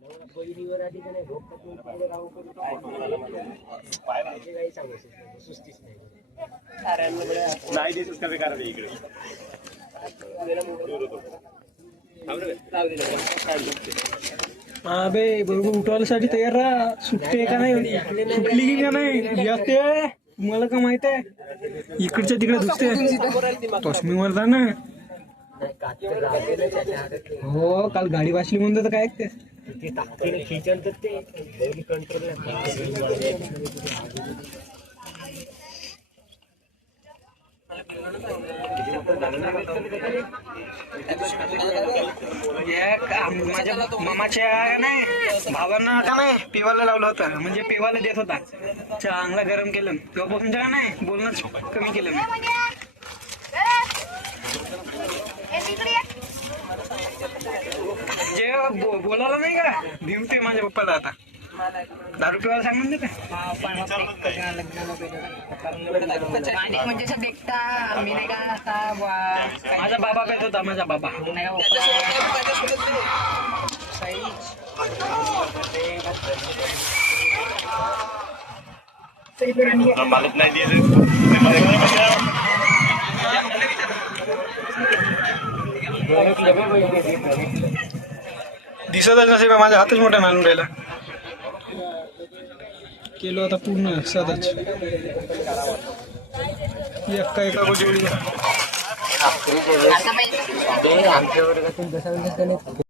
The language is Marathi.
पहिलीवर आधी का नाही भोग टाकून तिकडे राहू करू काही सांगायचं सुस्तीच नाही दिसत कसं कारण इकडे हा बे बरोबर उठवायसाठी तयार राहा. सुटते का नाही सुटली की का नाही असते मला का माहित आहे इकडच्या तिकडे दुसते तोष्मीवर जा ना. हो काल गाडी वाचली म्हणतो तर काय ते ताकदीने खिचन तर ते कंट्रोल माझ्या मामाच्या नाही भावांना का नाही पिवायला लावलं होतं म्हणजे पिवायला देत होता चांगला गरम केलं तेव्हापासून का नाही बोलणं कमी केलं मी. जे बोलायला नाही का भिवते माझ्या पप्पाला आता दारू पिवायला सांग म्हणते म्हणजे देखता मी नाही का असा माझा बाबा पेत होता माझा बाबा मालक नाही दिसतच नसेल माझ्या हातच मोठा आणून राहिला केलो आता पूर्ण सदाच एका गोष्टी आमच्या वर्गातून जसा